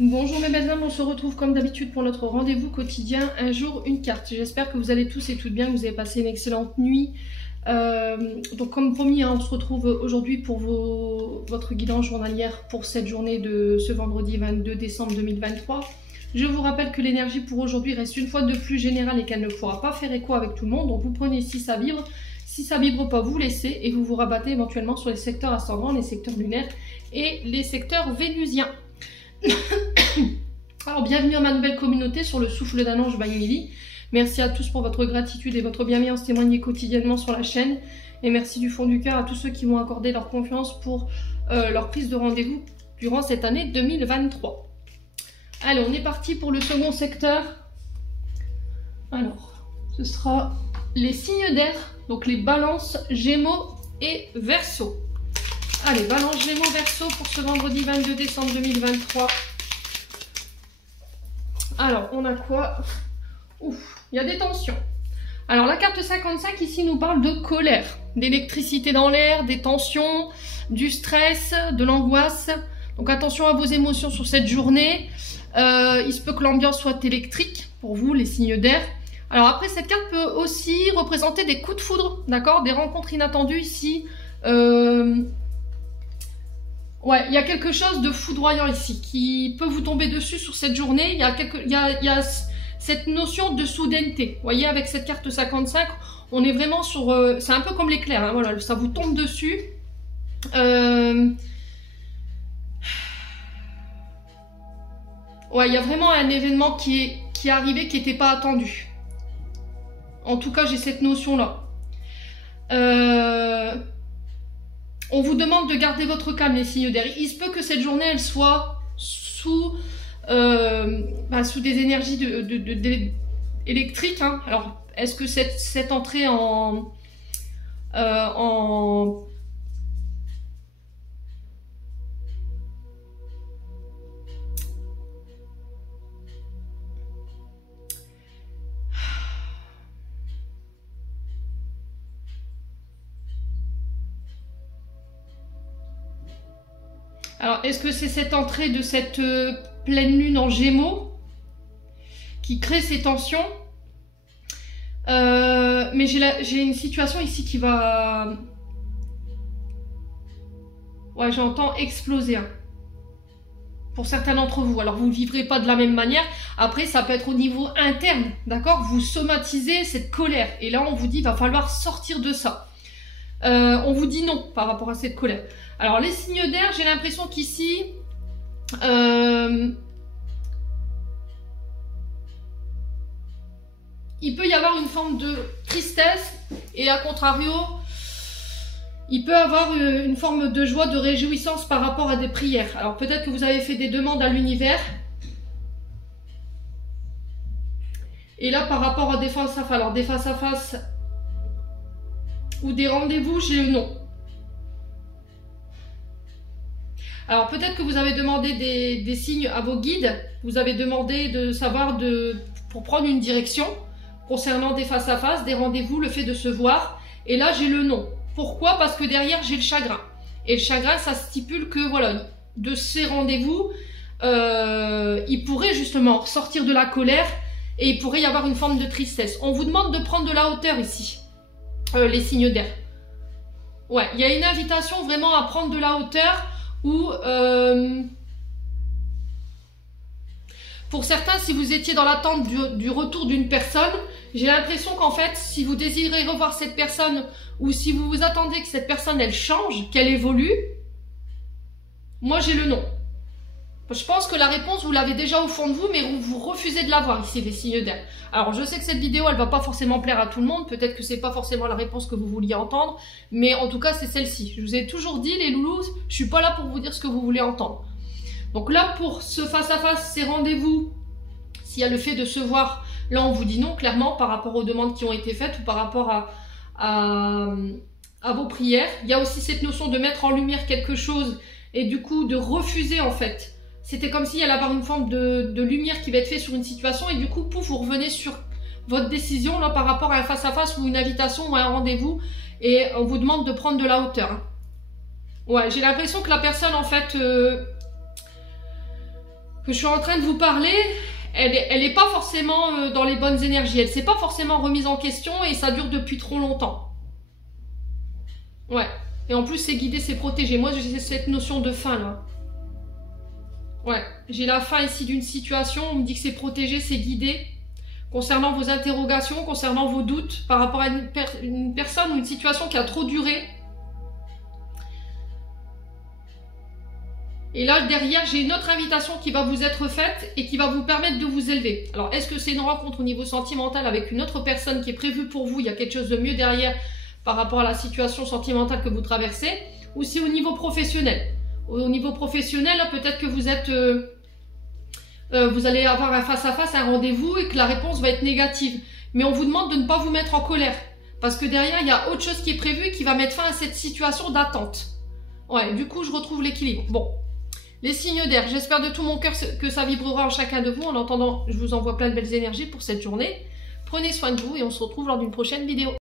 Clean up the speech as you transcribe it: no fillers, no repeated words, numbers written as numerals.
Bonjour mes belles âmes, on se retrouve comme d'habitude pour notre rendez-vous quotidien, un jour, une carte. J'espère que vous allez tous et toutes bien, que vous avez passé une excellente nuit. Donc comme promis, on se retrouve aujourd'hui pour votre guidance journalière pour cette journée de ce vendredi 22 décembre 2023. Je vous rappelle que l'énergie pour aujourd'hui reste une fois de plus générale et qu'elle ne pourra pas faire écho avec tout le monde. Donc vous prenez si ça vibre, si ça vibre pas, vous laissez et vous vous rabattez éventuellement sur les secteurs ascendants, les secteurs lunaires et les secteurs vénusiens. Alors bienvenue à ma nouvelle communauté sur le souffle d'un ange by Emily. Merci à tous pour votre gratitude et votre bienveillance témoignée quotidiennement sur la chaîne. Et merci du fond du cœur à tous ceux qui m'ont accordé leur confiance pour leur prise de rendez-vous durant cette année 2023. Allez, on est parti pour le second secteur. Alors, ce sera les signes d'air, donc les balances, gémeaux et verseaux. Allez, balance gémeaux verseau pour ce vendredi 22 décembre 2023. Alors, on a quoi? Ouf, il y a des tensions. Alors, la carte 55 ici nous parle de colère, d'électricité dans l'air, des tensions, du stress, de l'angoisse. Donc, attention à vos émotions sur cette journée. Il se peut que l'ambiance soit électrique pour vous, les signes d'air. Alors, après, cette carte peut aussi représenter des coups de foudre, d'accord? Des rencontres inattendues ici. Ouais, il y a quelque chose de foudroyant ici qui peut vous tomber dessus sur cette journée. Il y a cette notion de soudaineté. Vous voyez, avec cette carte 55, on est vraiment sur... c'est un peu comme l'éclair, hein, voilà, ça vous tombe dessus. Ouais, il y a vraiment un événement qui est arrivé qui n'était pas attendu. En tout cas, j'ai cette notion-là. On vous demande de garder votre calme, les signes d'air. Il se peut que cette journée, elle soit sous des énergies électriques. Hein. Alors, est-ce que cette entrée Alors, est-ce que c'est cette entrée de cette pleine lune en gémeaux qui crée ces tensions? Mais j'ai une situation ici qui va... Ouais, j'entends exploser. Hein. Pour certains d'entre vous. Alors, vous ne vivrez pas de la même manière. Après, ça peut être au niveau interne, d'accord? Vous somatisez cette colère. Et là, on vous dit, il va falloir sortir de ça. On vous dit non par rapport à cette colère. Alors les signes d'air, j'ai l'impression qu'ici il peut y avoir une forme de tristesse et à contrario il peut y avoir une forme de joie, de réjouissance par rapport à des prières. Alors peut-être que vous avez fait des demandes à l'univers et là par rapport à des face à face, alors des face à face ou des rendez-vous, j'ai le non. Alors peut-être que vous avez demandé des signes à vos guides, vous avez demandé de savoir pour prendre une direction concernant des face à face, des rendez-vous, le fait de se voir. Et là j'ai le non. Pourquoi? Parce que derrière j'ai le chagrin. Et le chagrin, ça stipule que voilà, de ces rendez-vous, il pourrait justement sortir de la colère et il pourrait y avoir une forme de tristesse. On vous demande de prendre de la hauteur ici. Les signes d'air. Ouais, il y a une invitation vraiment à prendre de la hauteur ou pour certains, si vous étiez dans l'attente du retour d'une personne, j'ai l'impression qu'en fait, si vous désirez revoir cette personne ou si vous vous attendez que cette personne, elle change, qu'elle évolue, moi j'ai le non. Je pense que la réponse, vous l'avez déjà au fond de vous, mais vous refusez de l'avoir ici, les signes d'air. Alors, je sais que cette vidéo, elle va pas forcément plaire à tout le monde. Peut-être que c'est pas forcément la réponse que vous vouliez entendre. Mais en tout cas, c'est celle-ci. Je vous ai toujours dit, les loulous, je suis pas là pour vous dire ce que vous voulez entendre. Donc là, pour ce face-à-face, ces rendez-vous, s'il y a le fait de se voir, là, on vous dit non, clairement, par rapport aux demandes qui ont été faites ou par rapport à vos prières. Il y a aussi cette notion de mettre en lumière quelque chose et du coup, de refuser, en fait. C'était comme s'il y allait avoir une forme de lumière qui va être faite sur une situation et du coup, pouf, vous revenez sur votre décision là par rapport à un face-à-face ou une invitation ou à un rendez-vous et on vous demande de prendre de la hauteur. Hein. Ouais, j'ai l'impression que la personne en fait que je suis en train de vous parler, elle est pas forcément dans les bonnes énergies. Elle s'est pas forcément remise en question et ça dure depuis trop longtemps. Ouais. Et en plus, c'est guidé, c'est protégé. Moi, j'ai cette notion de fin, là. Ouais. J'ai la fin ici d'une situation. On me dit que c'est protégé, c'est guidé. Concernant vos interrogations, concernant vos doutes par rapport à une personne ou une situation qui a trop duré. Et là, derrière, j'ai une autre invitation qui va vous être faite et qui va vous permettre de vous élever. Alors, est-ce que c'est une rencontre au niveau sentimental avec une autre personne qui est prévue pour vous? Il y a quelque chose de mieux derrière par rapport à la situation sentimentale que vous traversez? Ou c'est au niveau professionnel? Au niveau professionnel, peut-être que vous êtes... vous allez avoir un face-à-face, un rendez-vous et que la réponse va être négative. Mais on vous demande de ne pas vous mettre en colère. Parce que derrière, il y a autre chose qui est prévu et qui va mettre fin à cette situation d'attente. Ouais, du coup, je retrouve l'équilibre. Bon. Les signes d'air, j'espère de tout mon cœur que ça vibrera en chacun de vous. En attendant, je vous envoie plein de belles énergies pour cette journée. Prenez soin de vous et on se retrouve lors d'une prochaine vidéo.